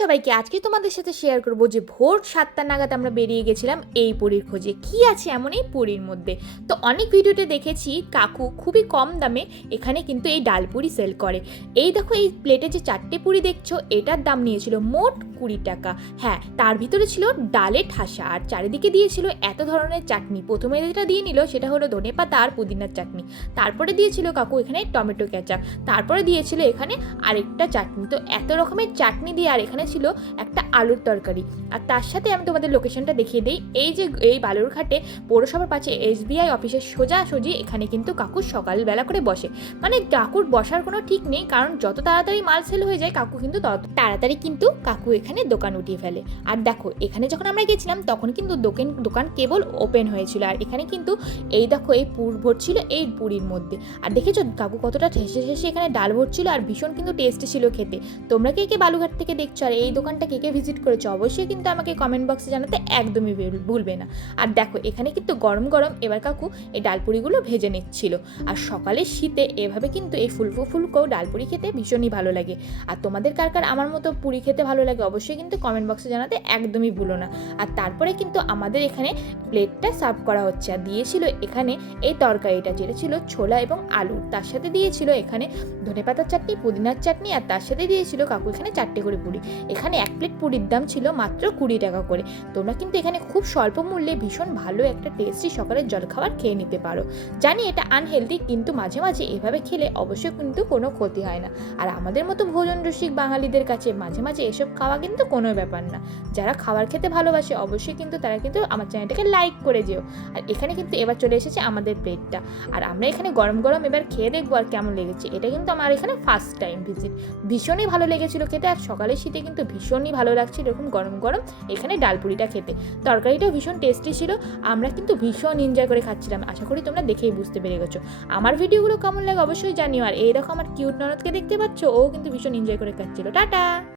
সবাইকে আজকে তোমাদের সাথে শেয়ার করব যে ভোর 7টা নাগাদ আমরা বেরিয়ে গেছিলাম এই পুরীর খোঁজে। কি আছে এমন এই পুরীর মধ্যে? তো অনেক ভিডিওতে দেখেছি কাকু খুবই কম দামে এখানে কিন্তু এই ডালপুরি সেল করে। এই দেখো এই প্লেটে যে 4টে পুরি দেখছো এটার দাম নিয়েছিল মোট 20 টাকা। হ্যাঁ, তার ভিতরে ছিল ডালে ঠাসা আর চারিদিকে দিয়েছিল এত ধরনের চাটনি। প্রথমে যেটা দিয়ে নিল সেটা হলো ধনেপাতা আর পুদিনার চাটনি, তারপরে দিয়েছিল কাকু এখানে টমেটো কেচাপ, তারপরে দিয়েছিল এখানে আরেকটা চাটনি। তো এত রকমের চাটনি দিয়ে আর এখানে ছিল একটা আলুর তরকারি। আর তার সাথে আমি তোমাদের লোকেশনটা দেখিয়ে দিই। এই যে এই বালুরঘাটে পৌরসভার পাশে SBI অফিসের সোজাসুজি এখানে কিন্তু কাকু সকালবেলা করে বসে। মানে কাকুর বসার কোনো ঠিক নেই, কারণ যত তাড়াতাড়ি মাল সেল হয়ে যায় কাকু কিন্তু তত তাড়াতাড়ি কিন্তু কাকু এখানে দোকান উঠিয়ে ফেলে। আর দেখো এখানে যখন আমরা গেছিলাম তখন কিন্তু দোকান কেবল ওপেন হয়েছিল। আর এখানে কিন্তু এই দেখো এই পুর ভরছিল এই পুরীর মধ্যে। আর দেখেছো কাকু কতটা ঠেসে ঠেসে এখানে ডাল ভরছিল, আর ভীষণ কিন্তু টেস্টি ছিল খেতে। তোমরা কে কে বালুঘাট থেকে দেখছো আর এই দোকানটা কে কে ভিজিট করেছো অবশ্যই কিন্তু আমাকে কমেন্ট বক্সে জানাতে একদমই ভুলবে না। আর দেখো এখানে কিন্তু গরম গরম এবার কাকু এই ডালপুরিগুলো ভেজে নিচ্ছিল। আর সকালের শীতে এভাবে কিন্তু এই ফুলকো ফুলকো ডালপুরি খেতে ভীষণই ভালো লাগে। আর তোমাদের কার কার আমার মতো পুরি খেতে ভালো লাগে অবশ্যই কিন্তু কমেন্ট বক্সে জানাতে একদমই ভুলো না। আর তারপরে কিন্তু আমাদের এখানে প্লেটটা সার্ভ করা হচ্ছে। আর দিয়েছিল এখানে এই তরকারিটা যেটা ছিল ছোলা এবং আলুর, তার সাথে দিয়েছিল এখানে ধনেপাতার চাটনি, পুদিনার চাটনি, আর তার সাথে দিয়েছিল কাকু এখানে 4টে করে পুরি। এখানে 1 প্লেট পুরির দাম ছিল মাত্র 20 টাকা করে। তোমরা কিন্তু এখানে খুব স্বল্প মূল্যে ভীষণ ভালো একটা টেস্টি সকালের জলখাবার খেয়ে নিতে পারো। জানি এটা আনহেলদি, কিন্তু মাঝে মাঝে এভাবে খেলে অবশ্যই কিন্তু কোনো ক্ষতি হয় না। আর আমাদের মতো ভোজন রসিক বাঙালিদের কাছে মাঝে মাঝে এসব খাওয়া কিন্তু কোনো ব্যাপার না। যারা খাবার খেতে ভালোবাসে অবশ্যই কিন্তু তারা কিন্তু আমার চ্যানেলটাকে লাইক করে যেও। আর এখানে কিন্তু এবার চলে এসেছে আমাদের প্লেটটা। আর আমরা এখানে গরম গরম এবার খেয়ে দেখবো আর কেমন লেগেছে। এটা কিন্তু আমার এখানে ফার্স্ট টাইম ভিজিট, ভীষণই ভালো লেগেছিল খেতে। আর সকালের শীতে কিন্তু ভীষণই ভালো লাগছিল এরকম গরম গরম এখানে ডালপুরিটা খেতে। তরকারিটাও ভীষণ টেস্টি ছিল, আমরা কিন্তু ভীষণ এনজয় করে খাচ্ছিলাম। আশা করি তোমরা দেখেই বুঝতে পেরে গেছো আমার ভিডিওগুলো কেমন লাগে অবশ্যই জানিও। আর এই দেখো আমার কিউট ননদকে দেখতে পাচ্ছ, ও কিন্তু ভীষণ এনজয় করে খাচ্ছিল। টাটা।